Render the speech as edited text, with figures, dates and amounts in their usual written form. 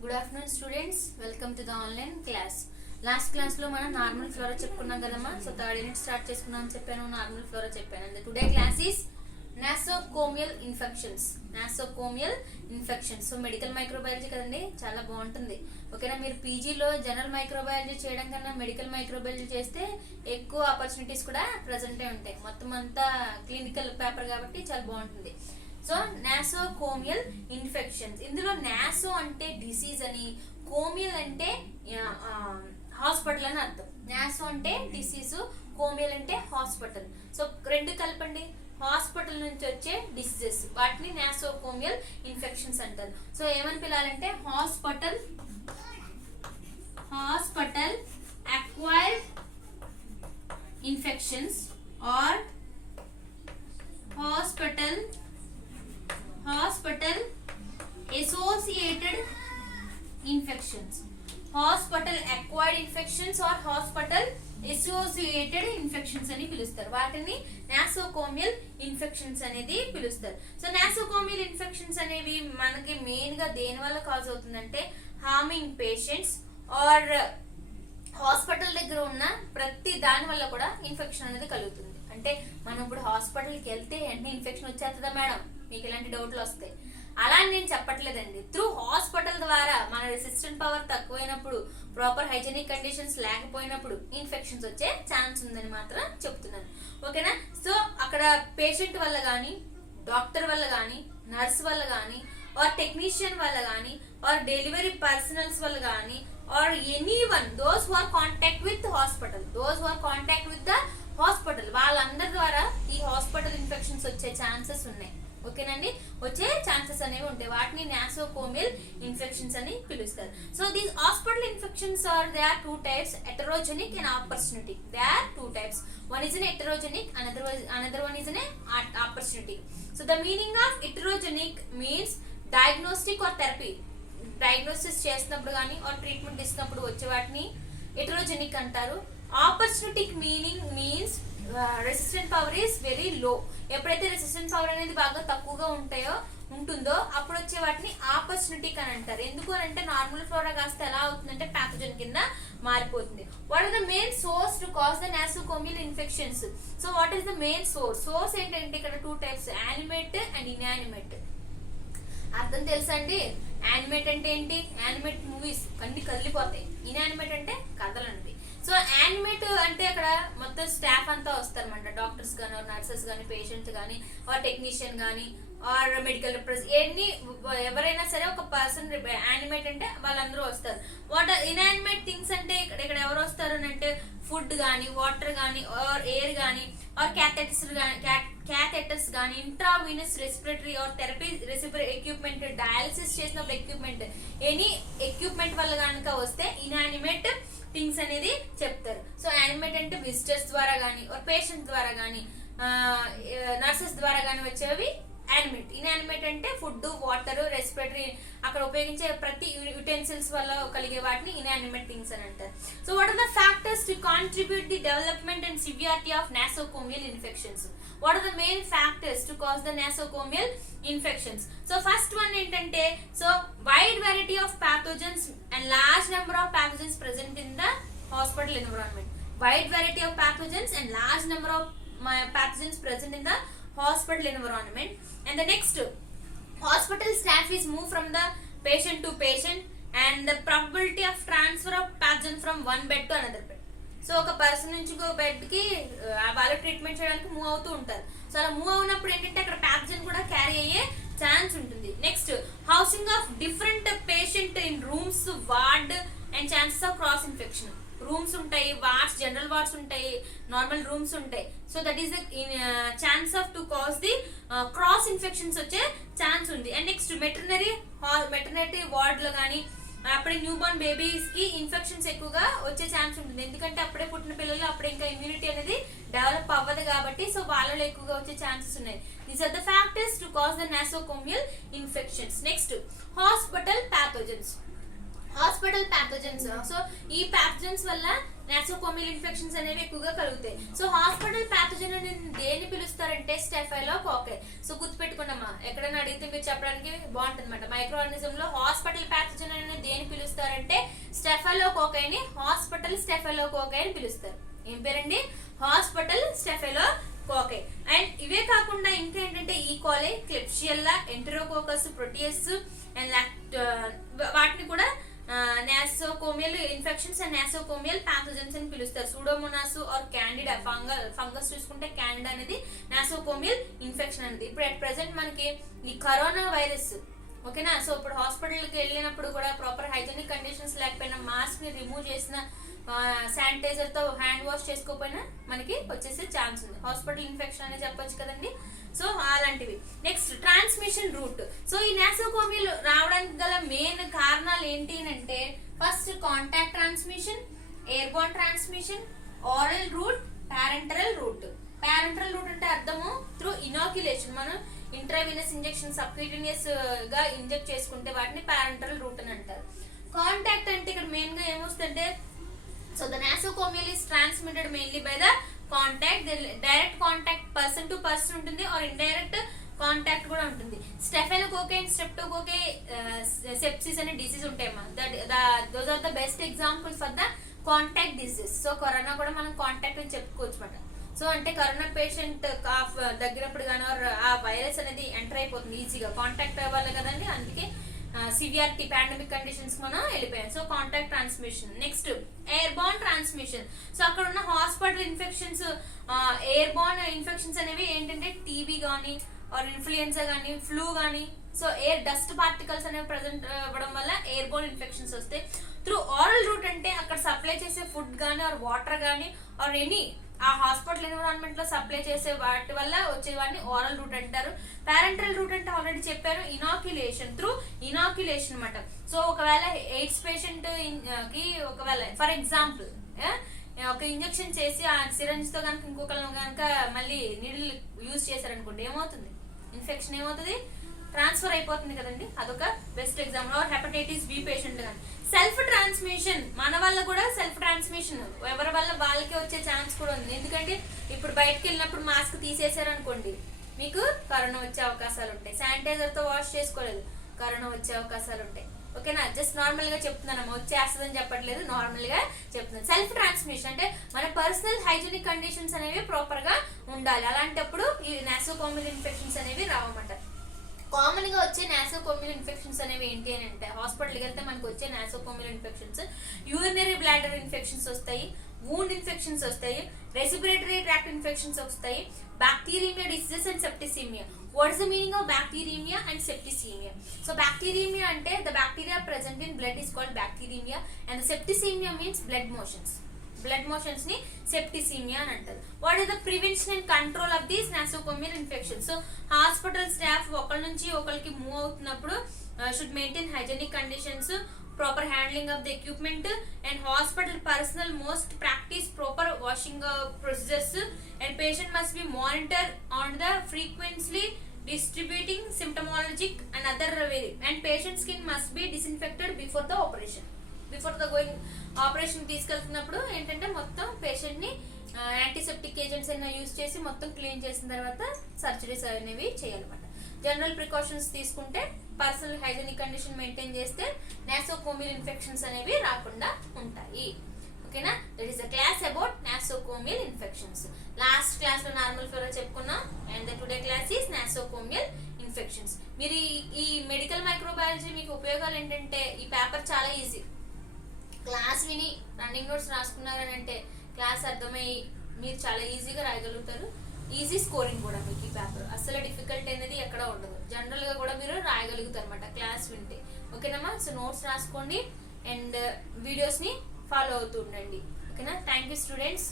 Good afternoon students, welcome to the online class. Last క్లాస్లో మనం normal flora చెప్పుకున్నాం కదమ్మా. సో థర్డ్ యూనిట్ స్టార్ట్ చేసుకున్నాం అని చెప్పాను, నార్మల్ ఫ్లోరా చెప్పాను. And today class is nosocomial infections. Nosocomial infections. So medical microbiology కదండి, చాలా బాగుంటుంది. ఓకేనా, మీరు పీజీలో జనరల్ మైక్రోబయాలజీ చేయడం కన్నా మెడికల్ మైక్రోబయాలజీ చేస్తే ఎక్కువ ఆపర్చునిటీస్ కూడా ప్రజెంటే ఉంటాయి. మొత్తం అంతా క్లినికల్ పేపర్ కాబట్టి చాలా బాగుంటుంది. సో నాసోకోమియల్ ఇన్ఫెక్షన్స్, ఇందులో నాసో అంటే డిసీజ్ అని, కోమియల్ అంటే హాస్పిటల్ అని అర్థం. నాసో అంటే డిసీజ్, కోమియల్ అంటే హాస్పిటల్. సో రెండు కలపండి, హాస్పిటల్ నుంచి వచ్చే డిసీజెస్, వాటిని నాసోకోమియల్ ఇన్ఫెక్షన్స్ అంటారు. సో ఏమని పిలాలంటే hospital acquired infections or hospital associated infections. Hospital acquired infections or hospital associated infections అని పిలుస్తారు. వాటిని నాసోకోమియల్ ఇన్ఫెక్షన్స్ అనేది పిలుస్తారు. సో నాసోకోమియల్ ఇన్ఫెక్షన్స్ అనేవి మనకి మెయిన్ గా దేని వల్ల కాజ్ అవుతుందంటే హార్మింగ్ పేషెంట్స్ ఆర్ హాస్పిటల్ దగ్గర ఉన్న ప్రతి దాని వల్ల కూడా ఇన్ఫెక్షన్ అనేది కలుగుతుంది. అంటే మనం ఇప్పుడు హాస్పిటల్కి వెళ్తే వెంటనే ఇన్ఫెక్షన్ వచ్చేస్తుందా మేడం, మీకు ఇలాంటి డౌట్లు వస్తాయి. అలా నేను చెప్పట్లేదండి. త్రూ హాస్పిటల్ ద్వారా మన రెసిస్టెంట్ పవర్ తక్కువైనప్పుడు, ప్రాపర్ హైజీనిక్ కండిషన్స్ లేకపోయినప్పుడు ఇన్ఫెక్షన్స్ వచ్చే ఛాన్స్ ఉందని మాత్రం చెప్తున్నాను. ఓకేనా, సో అక్కడ పేషెంట్ వల్ల కానీ, డాక్టర్ వల్ల కానీ, నర్స్ వల్ల కానీ, ఆర్ టెక్నీషియన్ వల్ల కానీ, ఆర్ డెలివరీ పర్సనల్స్ వల్ల కానీ, or anyone those who are contact with hospital వాళ్ళందరి ద్వారా ఈ హాస్పిటల్ ఇన్ఫెక్షన్స్ వచ్చే ఛాన్సెస్ ఉన్నాయి. ఓకేనండి, వచ్చే ఛాన్సెస్ అనేవి ఉంటాయి. వాటిని నాసోకోమియల్ ఇన్ఫెక్షన్స్ అని పిలుస్తారు. So these hospital infections are they are two types, heterogenic and opportunistic. They are two types. One is an heterogenic, another one is an opportunistic. So the meaning of heterogenic means diagnostic or therapy. Diagnosis చేసినప్పుడు కానీ are treatment ఇచ్చినప్పుడు వచ్చే వాటిని heterogenic అంటారు. Opportunistic means resistant power is very low. ఎప్పుడైతే resistant power అనేది బాగా తక్కువగా ఉంటుందో అప్పుడు వచ్చే వాటిని ఆపర్చునిటిక్ అని అంటారు. ఎందుకు అని అంటే నార్మల్ ఫ్లోరా కాస్త ఎలా అవుతుందంటే ప్యాథోజన్ కింద మారిపోతుంది. What are the main source to cause the nosocomial infections? So what is the main source ఏంటంటే ఇక్కడ two types, animate and inanimate. అర్థం తెలుసా అండి? యానిమేట్ అంటే ఏంటి? యానిమేట్ మూవీస్ అన్ని కదిలిపోతాయి. ఇన్యానిమేట్ అంటే కదలండి. సో యానిమేట్ అంటే అక్కడ మొత్తం స్టాఫ్ అంతా వస్తారన్నమాట, డాక్టర్స్ కానీ, నర్సెస్ కానీ, పేషెంట్స్ కానీ, ఆర్ టెక్నీషియన్ కానీ, ఆర్ మెడికల్ రిప్రజెంటేటివ్, ఎవరైనా సరే ఒక పర్సన్ యానిమేట్ అంటే వాళ్ళందరూ వస్తారు. వాట్ ఇన్యానిమేట్ థింగ్స్ అంటే ఇక్కడ ఎవరు వస్తారు అంటే ఫుడ్ కానీ, వాటర్ కానీ, ఆర్ ఎయిర్ కానీ, ఆర్ క్యాథెటర్స్ కానీ, intravenous respiratory or therapy equipment, dialysis చేసినప్పుడు ఎక్విప్మెంట్, ఎనీ ఎక్విప్మెంట్ వల్ల కనుక వస్తే ఇన్యానిమేట్ థింగ్స్ అనేది చెప్తారు. సో యానిమేట్ అంటే విజిటర్స్ ద్వారా కానీ, ఆర్ పేషెంట్ ద్వారా కానీ, నర్సెస్ ద్వారా కానీ వచ్చేవి యానిమేట్. ఇన్యానిమేట్ అంటే ఫుడ్, వాటర్, రెస్పిరేటరీ, అక్కడ ఉపయోగించే ప్రతి యుటెన్సిల్స్ వల్ల కలిగే వాటిని ఇన్యానిమేట్ థింగ్స్ అని అంటారు. So what are the factors to contribute the development and severity of nosocomial infections? What are the main factors to cause the nasocomial infections? So first one ఏంటంటే, so wide variety of pathogens and large number of pathogens present in the hospital environment. Wide variety of pathogens and large number of pathogens present in the hospital environment. And the next, hospital staff is moved from the patient to patient and the probability of transfer of pathogen from one bed to another bed. So ఒక person నుంచి ఒక bed కి వాళ్ళ treatment చేయడానికి move అవుతూ ఉంటారు. So అలా move అవునప్పుడు ఏంటంటే అక్కడ ప్యాథోజన్ కూడా క్యారీ అయ్యే ఛాన్స్ ఉంటుంది. Next, housing of different patient in rooms, ward and chances of cross infection. Rooms ఉంటాయి, వార్డ్స్, జనరల్ వార్డ్స్ ఉంటాయి, నార్మల్ రూమ్స్ ఉంటాయి. So that is the chance off to cause the cross infections వచ్చే chance ఉంది. And next, maternity ward లో కానీ, అప్పుడే new Born babies కి infections ఎక్కువగా వచ్చే ఛాన్స్ ఉంటుంది. ఎందుకంటే అప్పుడే పుట్టిన పిల్లలు అప్పుడే ఇంకా ఇమ్యూనిటీ అనేది డెవలప్ అవ్వదు కాబట్టి, సో వాళ్ళలో ఎక్కువగా వచ్చే ఛాన్సెస్ ఉన్నాయి. These are the factors to cause the nosocomial infections. Next, hospital pathogens. So ఈ ప్యాథోజన్స్ వల్ల నాసోకోమియల్ ఇన్ఫెక్షన్స్ అనేవి ఎక్కువగా కలుగుతాయి. సో హాస్పిటల్ ప్యాథోజన్ అనేది దేన్ని పిలుస్తారంటే స్టెఫైలోకాకై. సో గుర్తుపెట్టుకున్నామా, ఎక్కడైనా అడిగితే మీరు చెప్పడానికి బాగుంటుంది అనమాట. మైక్రో ఆర్గానిజం లో హాస్పిటల్ ప్యాథోజన్ అనేది స్టెఫెలోకోకై ని హాస్పిటల్ స్టెఫెలోకోకై అని పిలుస్తారు. ఏం పేరండి? హాస్పిటల్ స్టెఫెలోకోకై. అండ్ ఇవే కాకుండా ఇంకా ఏంటంటే ఈకోలై, క్లెప్షియల్లా, ఎంటెరోకోకస్, ప్రోటియస్ అండ్ వాటిని కూడా నాసోకోమియల్ ఇన్ఫెక్షన్స్ అండ్ నాసోకోమియల్ పాథోజన్స్ అని పిలుస్తారు. సూడోమోనాస్ ఆర్ క్యాండిడా, ఫంగస్ చూసుకుంటే క్యాండిడా అనేది నాసోకోమియల్ ఇన్ఫెక్షన్ అనేది. ఇప్పుడు అట్ ప్రెసెంట్ మనకి ఈ కరోనా వైరస్, ఓకేనా. సో ఇప్పుడు హాస్పిటల్కి వెళ్ళినప్పుడు కూడా ప్రాపర్ హైజీనిక్ కండిషన్స్ లేకపోయినా, మాస్క్ ని రిమూవ్ చేసిన, శానిటైజర్ తో హ్యాండ్ వాష్ చేసుకోకపోయినా మనకి వచ్చేసే ఛాన్స్ ఉంది. హాస్పిటల్ ఇన్ఫెక్షన్ అనే చెప్పొచ్చు కదండి. సో అలాంటివి. Next transmission route. సో ఈ నాసోకోమియల్ రావడానికి గల మెయిన్ కారణాలు ఏంటి అంటే first contact transmission, airborne transmission, oral route, parenteral route. Parenteral route అంటే అర్థము త్రూ ఇనాక్యులేషన్, మనం ఇంట్రావీనస్ ఇంజెక్షన్ సబ్క్యూటేనియస్ గా ఇంజెక్ట్ చేసుకుంటే వాటిని ప్యారెంటరల్ రూట్ అని అంటారు. కాంటాక్ట్ అంటే ఇక్కడ మెయిన్ గా ఏమొస్తుందంటే, so the nosocomial is transmitted mainly by the contact. The direct contact person to person ఉంటుంది or indirect కాంటాక్ట్ కూడా ఉంటుంది. స్టెఫెలోకోకై అండ్ స్ట్రెప్టోకోకై సెప్సిస్ అనే డిసీజ్ ఉంటాయమ్మా. Those are the best examples for the contact disease. So corona కూడా మనం contact అని చెప్పుకోవచ్చు అనమాట. సో అంటే కరోనా పేషెంట్ కాఫ్ దగ్గరప్పుడు కానీ ఆ వైరస్ అనేది ఎంటర్ అయిపోతుంది ఈజీగా, కాంటాక్ట్ అవ్వాలి కదండి. అందుకే సివియారిటీ పాండమిక్ కండిషన్స్ మనం వెళ్ళిపోయాం. So contact transmission. Next air Born transmission. So అక్కడ ఉన్న hospital infections, air Born infections అనేవి ఏంటంటే టీబీ కానీ ఆర్ ఇన్ఫ్లుయెన్జా కానీ, ఫ్లూ కానీ, సో ఎయిర్ డస్ట్ పార్టికల్స్ అనేవి ప్రెసెంట్ అవ్వడం వల్ల ఎయిర్ బోర్న్ ఇన్ఫెక్షన్స్ వస్తాయి. త్రూ ఓరల్ రూట్ అంటే అక్కడ సప్లై చేసే ఫుడ్ కానీ ఆర్ వాటర్ కానీ ఆర్ ఎనీ ఆ హాస్పిటల్ ఎన్విరాన్మెంట్ లో సప్లై చేసే వాటి వల్ల వచ్చేవాడిని ఓరల్ రూట్ అంటారు. ప్యారెంటరల్ రూట్ అంటే ఆల్రెడీ చెప్పారు, ఇనాక్యులేషన్, త్రూ ఇనాక్యులేషన్ అనమాట. సో ఒకవేళ ఎయిడ్స్ పేషెంట్ కి ఒకవేళ ఫర్ ఎగ్జాంపుల్ ఒక ఇంజెక్షన్ చేసి ఆ సిరంజ్ తో కనుక ఇంకొకరు కనుక మళ్ళీ నీడిల్ యూజ్ చేశారనుకోండి, ఏమవుతుంది? ఇన్ఫెక్షన్ ఏమవుతుంది? ట్రాన్స్ఫర్ అయిపోతుంది కదండి. అదొక best example. Or hepatitis B patient కానీ. సెల్ఫ్ ట్రాన్స్మిషన్, మన వల్ల కూడా సెల్ఫ్ ట్రాన్స్మిషన్, ఎవరి వల్ల వాళ్ళకి వచ్చే ఛాన్స్ కూడా ఉంది. ఎందుకంటే ఇప్పుడు బయటకు వెళ్ళినప్పుడు మాస్క్ తీసేశారు అనుకోండి, మీకు కరోనా వచ్చే అవకాశాలు ఉంటాయి. శానిటైజర్ తో వాష్ చేసుకోలేదు, కరోనా వచ్చే అవకాశాలు ఉంటాయి. ఓకేనా? జస్ట్ నార్మల్ గా చెప్తున్నాను, వచ్చేస్తుందని చెప్పట్లేదు, నార్మల్ గా చెప్తున్నాను. సెల్ఫ్ ట్రాన్స్మిషన్ అంటే మన పర్సనల్ హైజీనిక్ కండిషన్స్ అనేవి ప్రాపర్ గా ఉండాలి. అలాంటప్పుడు ఈ నాసోకోమియల్ ఇన్ఫెక్షన్స్ అనేవి రావన్నమాట. కామన్ గా వచ్చే నాసోకోమియల్ ఇన్ఫెక్షన్స్ అనేవి ఏంటి అని అంటే, హాస్పిటల్కి వెళ్తే మనకు వచ్చే nosocomial infections urinary bladder infections వస్తాయి, వూండ్ ఇన్ఫెక్షన్స్ వస్తాయి, రెస్పిరేటరీ ట్రాక్ట్ ఇన్ఫెక్షన్స్ వస్తాయి, bacteria diseases and septicaemia. What is the meaning of bacteria and septicaemia? So bacteria అంటే the bacteria present in blood is called bacteria and septicaemia means blood motions ని septicaemia అని అంటారు. What is the prevention and control of these nosocomial infection? So hospital staff ఒకరి నుంచి ఒకరికి move అవుతున్నప్పుడు should maintain hygienic conditions, proper handling of the equipment, and hospital personnel must practice proper washing procedures, and patient must be monitored on the frequently distributing symptomologic and other way, and patient skin must be disinfected before the operation. Before the going operation తీసుకెళ్తున్నప్పుడు ఏంటంటే మొత్తం patient ని antiseptic agents అయినా use చేసి మొత్తం clean చేసిన తర్వాత surgeries అనేవి చేయాలన్నమాట. జనరల్ ప్రికాషన్స్ తీసుకుంటే, పర్సనల్ హైజీనిక్ కండిషన్ మెయింటైన్ చేస్తే నాసోకోమియల్ ఇన్ఫెక్షన్స్ అనేవి రాకుండా ఉంటాయి. ఓకేనా? That is the class about nosocomial infections. Last class లో నార్మల్ ఫీవర్ చెప్పుకున్నాం, and the today class is nosocomial infections. మీరు ఈ మెడికల్ మైక్రోబయాలజీ మీకు ఉపయోగాలు ఏంటంటే, ఈ పేపర్ చాలా ఈజీ. క్లాస్ విని రన్నింగ్ నోట్స్ రాసుకున్నారని అంటే క్లాస్ అర్థమయ్యి మీరు చాలా ఈజీగా రాయగలుగుతారు. ఈజీ స్కోరింగ్ కూడా మీకు ఈ పేపర్, అసలు డిఫికల్ట్ అనేది ఎక్కడ ఉండదు. జనరల్ గా కూడా మీరు రాయగలుగుతారు అనమాట క్లాస్ వింటే. ఓకేనమ్మా? సో నోట్స్ రాసుకోండి అండ్ వీడియోస్ ని ఫాలో అవుతూ ఉండండి. ఓకేనా? Thank you students.